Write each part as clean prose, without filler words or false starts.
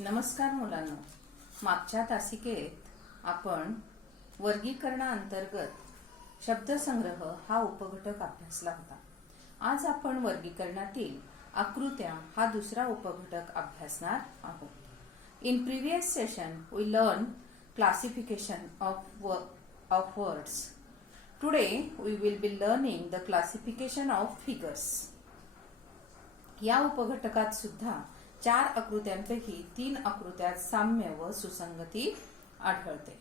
नमस्कार मुलांनो, मागच्या तासिकेत आपण वर्गीकरणाअंतर्गत शब्दसंग्रह हा उपघटक अभ्यासला होता. आज आपण वर्गीकरणातील आकृत्या हा दुसरा उपघटक अभ्यासणार आहोत. In previous session we learn classification of words. Today we will be learning the classification of figures. या उपघटकात सुद्धा 4 आकृत्यांपैकी 3 आकृत्यात साम्य व सुसंगती आढळते.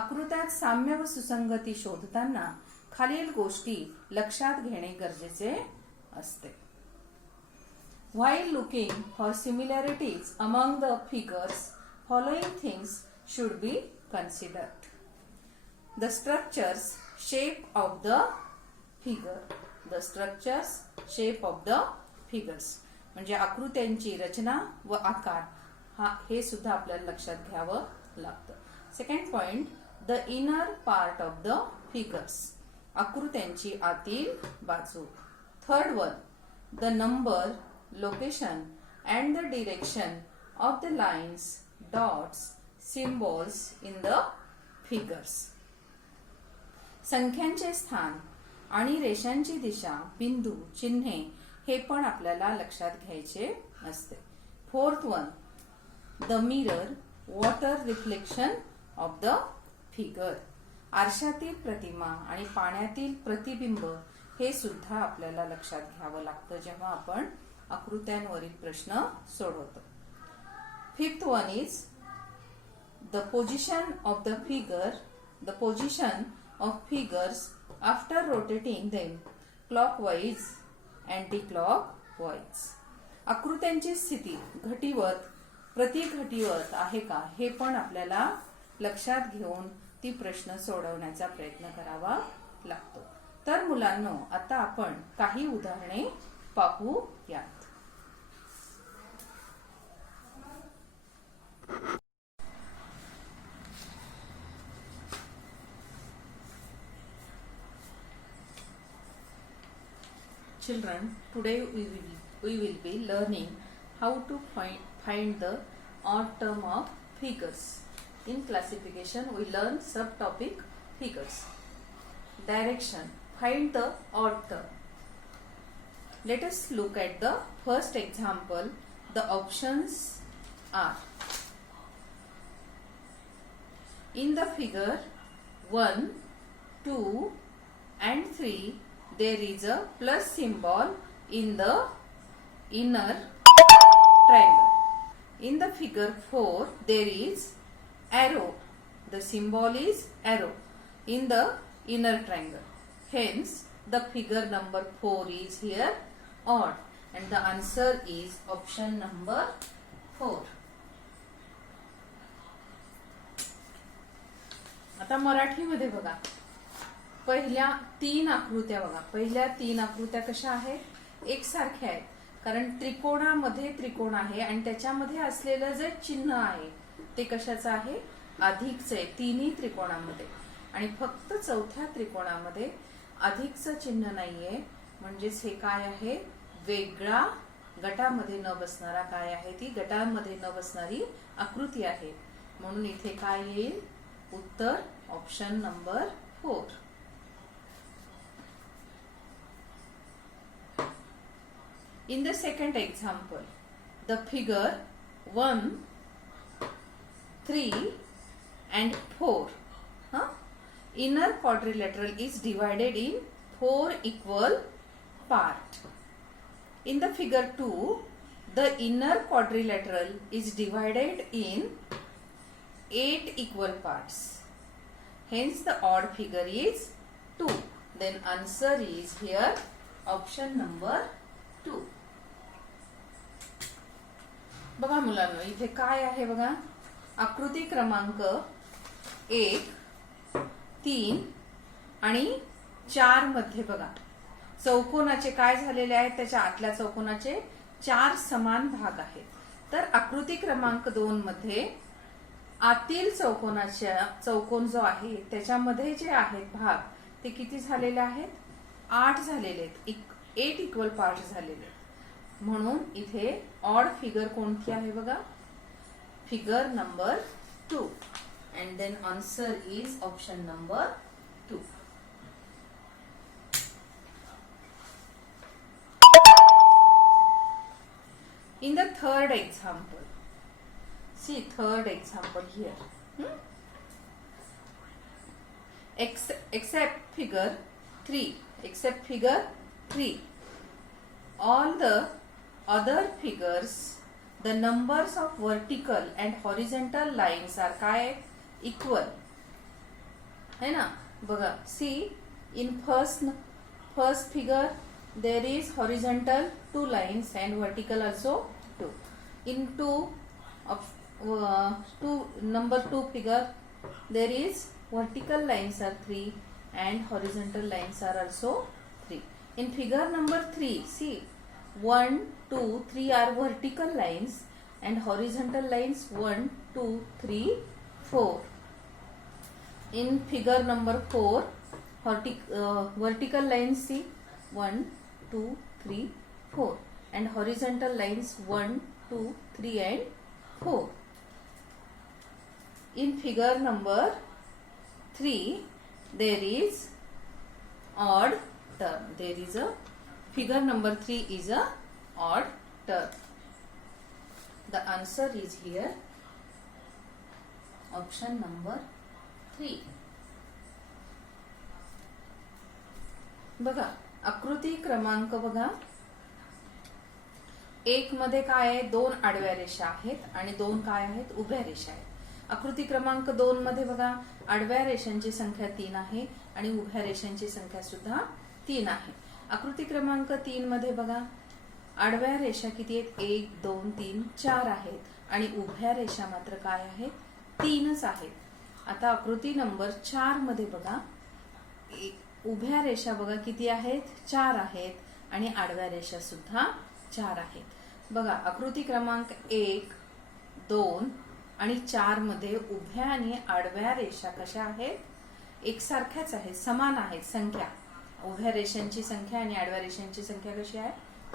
आकृत्यात साम्य व सुसंगती शोधताना खालील गोष्टी लक्षात घेणे गरजेचे असते. While looking for similarities among the figures, following things should be considered. The structures, shape of the figure. The structures, shape of the figures. म्हणजे आकृत्यांची रचना व आकार हे सुद्धा आपल्याला लक्षात घ्यावं लागतं. Second point, the inner part of the figures. आकृत्यांची आतील बाजू. Third one, the number, location and the direction of the lines, dots, symbols in the figures. संख्यांचे स्थान आणि रेषांची दिशा, बिंदू, चिन्हे हे पण आपल्याला लक्षात घ्यायचे असते. Fourth one, the mirror, water reflection of the figure. आरशातील प्रतिमा आणि पाण्यातील प्रतिबिंब हे सुद्धा आपल्याला लक्षात घ्यावं लागतं जेव्हा आपण आकृत्यांवरील प्रश्न सोडवतो. Fifth one is the position of the figure. The position of figures after rotating them clockwise anticlockwise. आकृत्यांची स्थिती घटीवत प्रतिघटीवत आहे का हे पण आपल्याला लक्षात घेऊन ती प्रश्न सोडवण्याचा प्रयत्न करावा लागतो. तर मुलांनो, आता आपण काही उदाहरणे पाहूयात. Children, today we will be learning how to find the odd term of figures. In classification, we learn subtopic figures. Direction, find the odd term. Let us look at the first example. The options are: in the figure 1, 2 and 3, there is a plus symbol in the inner triangle. In the figure 4, there is arrow. The symbol is arrow in the inner triangle. Hence, the figure number 4 is here odd, and the answer is option number 4. आता मराठीमध्ये बघा, पहिल्या 3 आकृत्या बघा. पहिल्या 3 आकृत्या कशा आहेत? एकसारख्या आहेत, कारण त्रिकोणामध्ये त्रिकोण आहे आणि त्याच्यामध्ये असलेलं जे चिन्ह आहे ते कशाचं आहे? अधिकचे. तिन्ही त्रिकोणामध्ये. आणि फक्त चौथ्या त्रिकोणामध्ये अधिकचं चिन्ह नाहीये, म्हणजेच हे काय आहे? वेगळा, गटामध्ये न बसणारा काय आहे? ती गटामध्ये न बसणारी आकृती आहे. म्हणून इथे काय येईल? उत्तर option number 4. In the second example, the figure 1, 3 and 4. Inner quadrilateral is divided in 4 equal parts. In the figure 2, the inner quadrilateral is divided in 8 equal parts. Hence, the odd figure is 2. Then answer is here option number 2. बघा मुलांनो, इथे काय आहे बघा? आकृती क्रमांक 1, 3 आणि 4 मध्ये बघा, चौकोनाचे काय झालेले आहेत? त्याच्या आतल्या चौकोनाचे 4 समान भाग आहेत. तर आकृती क्रमांक 2 मध्ये आतील चौकोन जो आहे त्याच्यामध्ये जे आहेत भाग ते किती झालेले आहेत? 8 झालेले आहेत. 8 इक्वल पार्ट झालेले आहेत. म्हणून इथे ऑड फिगर कोणती आहे बघा, figure number 2 and then answer is option number 2. In the third example, see third example here. Except figure 3, all the other figures, the numbers of vertical and horizontal lines are काय equal है ना. बघा, see in first figure there is horizontal 2 lines and vertical also 2. In number 2 figure there is vertical lines are 3 and horizontal lines are also 3. In figure number 3, see 1, 2, 3 are vertical lines and horizontal lines 1, 2, 3, 4. In figure number 4, vertical lines see 1, 2, 3, 4 and horizontal lines 1, 2, 3 and 4. In figure number 3 there is odd term. There is a figure number 3 is a odd term. The answer is here option number 3. बघा, आकृती क्रमांक बघा 1 मध्ये काय आहे, 2 आडव्या रेषा आहेत आणि 2 काय आहेत, उभ्या रेषा आहेत. आकृती क्रमांक 2 मध्ये बघा आडव्या रेषांची संख्या 3 आहे आणि उभ्या रेषांची संख्या सुद्धा 3 आहे. आकृती क्रमांक 3 मध्ये बघा आडव्या रेषा किती आहेत, 1, 2, 3, 4 आहेत आणि उभ्या रेषा मात्र काय आहेत, 3च आहेत. आता आकृती नंबर 4 मध्ये बघा उभ्या रेषा बघा किती आहेत, 4 आहेत आणि आडव्या रेषा सुद्धा 4 आहेत. बघा आकृती क्रमांक 1, 2 आणि 4 मध्ये उभ्या आणि आडव्या रेषा कशा आहेत, एकसारख्याच आहेत, समान आहेत संख्या. उभ्या रेषांची संख्या आणि आडव्या रेषांची संख्या कशी आहे,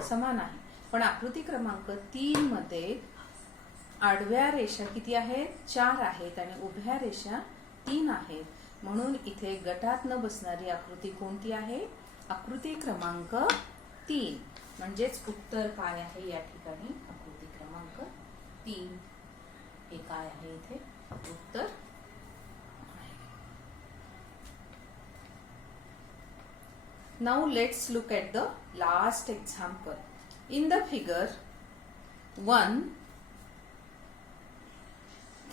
समान आहे. पण आकृती क्रमांक 3 मध्ये आडव्या रेषा किती आहेत, 4 आहेत आणि उभ्या रेषा 3 आहेत. म्हणून इथे गटात न बसणारी आकृती कोणती आहे, आकृती क्रमांक 3. म्हणजेच उत्तर काय आहे या ठिकाणी, आकृती क्रमांक 3 हे काय आहे इथे उत्तर. Now let's look at the last example. In the figure 1,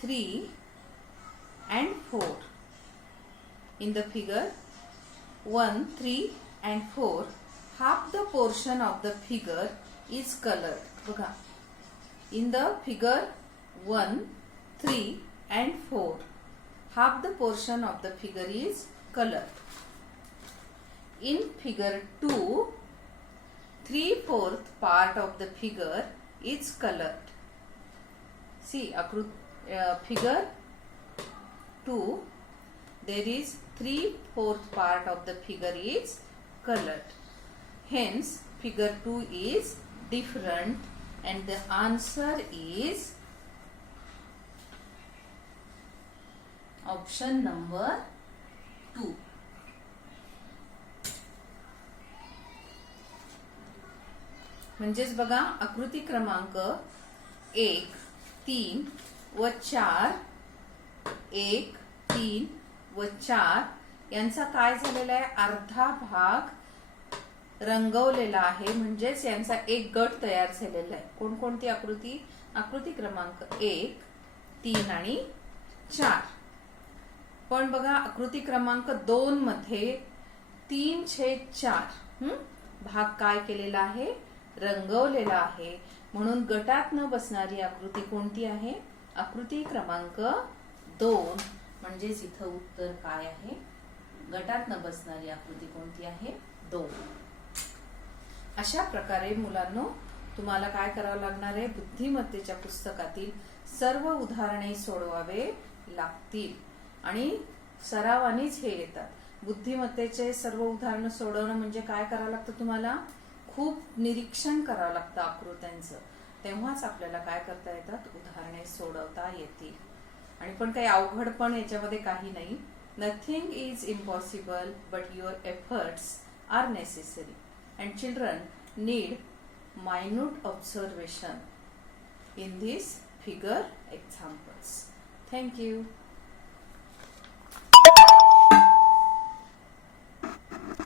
3 and 4. In the figure 1, 3 and 4, half the portion of the figure is colored. बघा, in the figure 1, 3 and 4, half the portion of the figure is colored. In figure 2, 3/4 part of the figure is colored. See, figure 2, there is 3/4 part of the figure is colored. Hence, figure 2 is different and the answer is option number 2. म्हणजेच बघा आकृती क्रमांक 1, 3 व 4, 1, 3 व 4 यांचा काय झालेला आहे, अर्धा भाग रंगवलेला आहे. म्हणजेच यांचा एक गट तयार झालेला आहे. कोणकोणती आकृती, आकृती क्रमांक 1, 3 आणि 4. पण बघा आकृती क्रमांक 2 मध्ये 3/4 भाग काय केलेला आहे, रंगवलेला आहे. म्हणून गटात न बसणारी आकृती कोणती आहे, आकृती क्रमांक 2. म्हणजेच इथं उत्तर काय आहे, गटात न बसणारी आकृती कोणती आहे, 2. अशा प्रकारे मुलांनो तुम्हाला काय करावं लागणार आहे, बुद्धिमत्तेच्या पुस्तकातील सर्व उदाहरणे सोडवावे लागतील आणि सरावानेच हे येतात. बुद्धिमत्तेचे सर्व उदाहरणं सोडवणं म्हणजे काय करावं लागतं, तुम्हाला खूप निरीक्षण करावं लागतं आकृत्यांचं, तेव्हाच आपल्याला काय करता येतात, उदाहरणे सोडवता येतील. आणि पण काही अवघड पण याच्यामध्ये काही नाही. Nothing is impossible but your efforts are necessary and children need minute observation in these figure examples. Thank you.